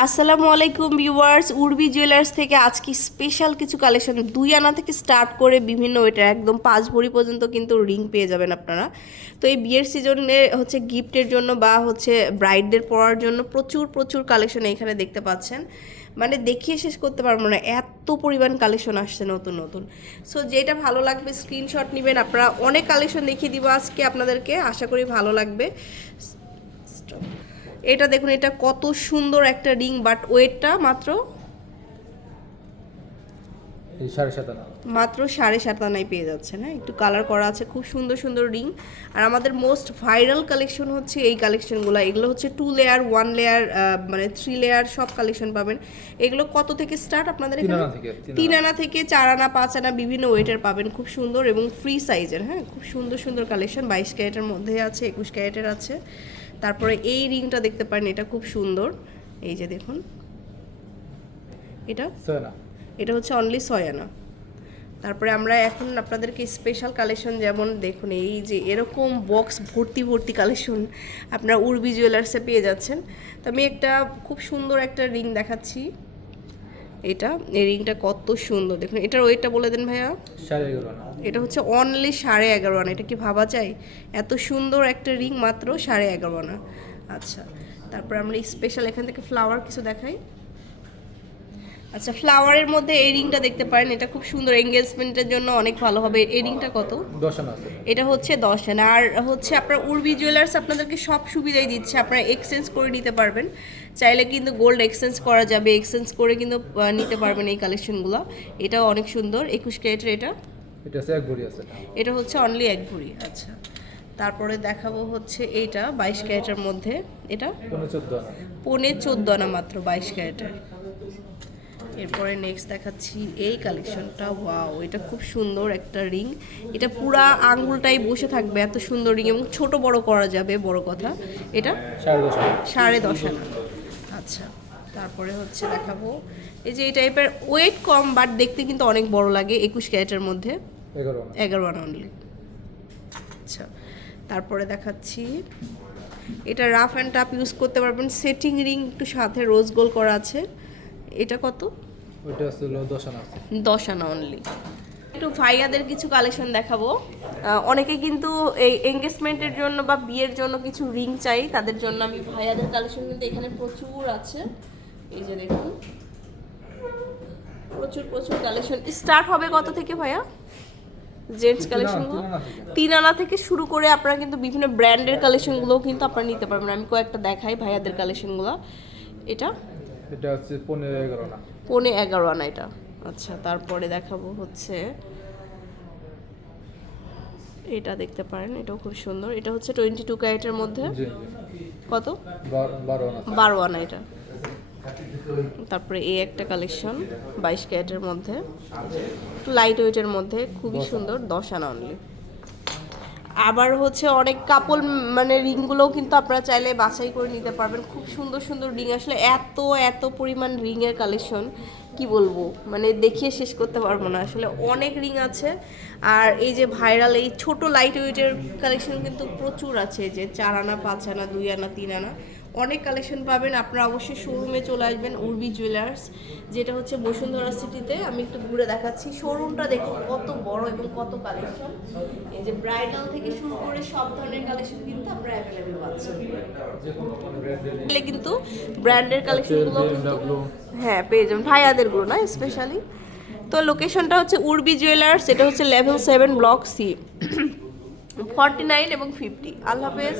আসসালামু আলাইকুম viewers, Urvi jewellers থেকে আজকে স্পেশাল কিছু কালেকশন দুই আনা থেকে স্টার্ট করে বিভিন্ন ওইটা একদম পাঁচ ভরি পর্যন্ত কিন্তু রিং পেয়ে যাবেন আপনারা। তো এই বিয়ের সিজনে হচ্ছে গিফটের জন্য বা হচ্ছে ব্রাইডদের পরার জন্য প্রচুর প্রচুর কালেকশন এখানে দেখতে পাচ্ছেন। মানে দেখিয়ে শেষ করতে পারব না, এত পরিমাণ কালেকশন আসছে নতুন নতুন। সো যেটা ভালো লাগবে স্ক্রিনশট নেবেন। আপনারা অনেক কালেকশন দেখিয়ে দিব আজকে আপনাদেরকে, আশা করি ভালো লাগবে। এটা দেখুন এটা কত সুন্দর একটা রিং বাট ওয়েটটা মাত্র মাত্র সাড়ে সাত আনায় পেয়ে যাচ্ছে না একটু কালার করা আছে খুব সুন্দর সুন্দর রিং। আর আমাদের মোস্ট ভাইরাল কালেকশন হচ্ছে এই কালেকশনগুলো এগুলো হচ্ছে টু লেয়ার ওয়ান লেয়ার মানে থ্রি লেয়ার সব কালেকশন পাবেন। এগুলো কত থেকে স্টার্ট আপনাদের এখানে? তিন আনা। থেকে চার আনা পাঁচ আনা বিভিন্ন ওয়েটের পাবেন খুব সুন্দর এবং ফ্রি সাইজের হ্যাঁ? খুব সুন্দর সুন্দর কালেকশন বাইশ ক্যারেটের মধ্যে আছে একুশ ক্যারেটের আছে। তারপরে এই রিংটা দেখতে পারেন এটা খুব সুন্দর। এই যে দেখুন। এটা? এটা হচ্ছে অনলি সয়ানা। তারপরে আমরা এখন আপনাদেরকে স্পেশাল কালেকশন যেমন দেখুন এই যে এরকম বক্স ভর্তি ভর্তি কালেকশন আপনারা উর্বি জুয়েলার্সে পেয়ে যাচ্ছেন। তো আমি একটা খুব সুন্দর একটা রিং দেখাচ্ছি। এটা এই রিংটা কত সুন্দর। দেখুন এটার ওয়েটটা বলে দেন ভাইয়া। সাড়ে এগারো এটা হচ্ছে অনলি সাড়ে এগারো আনা। এটা কি ভাবা যায়? এত সুন্দর একটা রিং মাত্র সাড়ে এগারো আনা। আচ্ছা তারপর আমরা স্পেশাল এখান থেকে ফ্লাওয়ার কিছু দেখাই। আচ্ছা ফ্লাওয়ারের মধ্যে এই রিংটা দেখতে পারেন এটা খুব সুন্দর এঙ্গেজমেন্টের জন্য অনেক ভালো হবে। এই রিংটা কত? এটা হচ্ছে দশ আনা। আর হচ্ছে আপনার উর্বি জুয়েলার্স আপনাদেরকে সব সুবিধাই দিচ্ছে আপনারা এক্সচেঞ্জ করে নিতে পারবেন। চাইলে কিন্তু গোল্ড এক্সচেঞ্জ করা যাবে এক্সচেঞ্জ করে কিন্তু নিতে পারবেন এই কালেকশনগুলো এটাও অনেক সুন্দর। একুশ ক্যারেটের এটা? এটা এক ভরি আছে। এটা হচ্ছে অনলি এক ভরি আচ্ছা। তারপরে দেখাবো হচ্ছে এইটা বাইশ ক্যারেটের মধ্যে। এটা? পনেরো চোদ্দ আনা মাত্র বাইশ ক্যারেটের। এরপরে নেক্সট দেখাচ্ছি এই কালেকশনটা ওয়াও এটা খুব সুন্দর একটা রিং এটা পুরা আঙ্গুলটাই বসে থাকবে এত সুন্দর রিং এবং ছোট বড় করা যাবে বড় কথা। এটা? সাড়ে দশ আনা। আচ্ছা তারপরে হচ্ছে দেখাবো। এই যে এই টাইপের ওয়েট কম বাট দেখতে কিন্তু অনেক বড় লাগে একুশ ক্যারেটের মধ্যে। এগারো আনা। এগারো আনা অনলি আচ্ছা তারপরে দেখাচ্ছি। এটা রাফ অ্যান্ড টাফ ইউজ করতে পারবেন। সেটিং রিং একটু সাথে রোজ গোল করা আছে। এটা কত? ওইটা আছে হলো দশ আনা আছে। দশ আনা অনলি একটু ভাইয়াদের কিছু কালেকশন দেখাবো। অনেকে কিন্তু এই এঙ্গেজমেন্টের জন্য বা বিয়ের জন্য কিছু রিং চাই তাদের জন্য আমি ভাইয়াদের কালেকশন কিন্তু এখানে প্রচুর আছে। এই যে দেখুন। প্রচুর প্রচুর কালেকশন স্টার্ট হবে কত থেকে ভাইয়া? জেন্টস কালেকশনগুলো। তিন আনা থেকে। শুরু করে আপনারা কিন্তু বিভিন্ন ব্র্যান্ডের কালেকশনগুলোও কিন্তু আপনারা নিতে পারবেন। আমি কয়েকটা দেখাই ভাইয়াদের কালেকশনগুলো এটা এটা হচ্ছে পনেরো এগারো আনা পৌনে এগারো আনা এটা। আচ্ছা তারপরে দেখাবো হচ্ছে এটা দেখতে পারেন এটাও খুব সুন্দর। এটা হচ্ছে টোয়েন্টি টু ক্যারেটের মধ্যে। কত? বারো আনা। এটা। তারপরে এই একটা কালেকশন বাইশ ক্যারেটের মধ্যে। লাইট ওয়েটের মধ্যে খুবই সুন্দর দশ আনা অনলি আবার হচ্ছে অনেক কাপল মানে রিংগুলোও কিন্তু আপনারা চাইলে বাছাই করে নিতে পারবেন। খুব সুন্দর সুন্দর রিং আসলে এত এত পরিমাণ রিংয়ের কালেকশন কি বলব? মানে দেখিয়ে শেষ করতে পারব না। আসলে অনেক রিং আছে। আর এই যে ভাইরাল এই ছোট লাইট ওয়েটের কালেকশন কিন্তু প্রচুর আছে। যে চার আনা, পাঁচ আনা, দুই আনা, তিন আনা। অনেক কালেকশন পাবেন। আপনারা অবশ্যই শোরুমে চলে আসবেন উর্বি জুয়েলার্স যেটা হচ্ছে বসুন্ধরা সিটিতে আমি একটু ঘুরে দেখাচ্ছি। শোরুমটা দেখুন কত বড় এবং কত কালেকশন এই যে ব্রাইডাল থেকে শুরু করে সব ধরনের কালেকশন কিন্তু আপনারা অ্যাভেলেবেল পাচ্ছেন। কিন্তু ব্র্যান্ডের কালেকশনগুলো হ্যাঁ পেয়ে যাবেন। ভাইয়াদেরগুলো না স্পেশালি তো লোকেশনটা হচ্ছে উর্বি জুয়েলার্স এটা হচ্ছে level seven block C forty nine এবং ফিফটি আল্লাহ হাফেজ।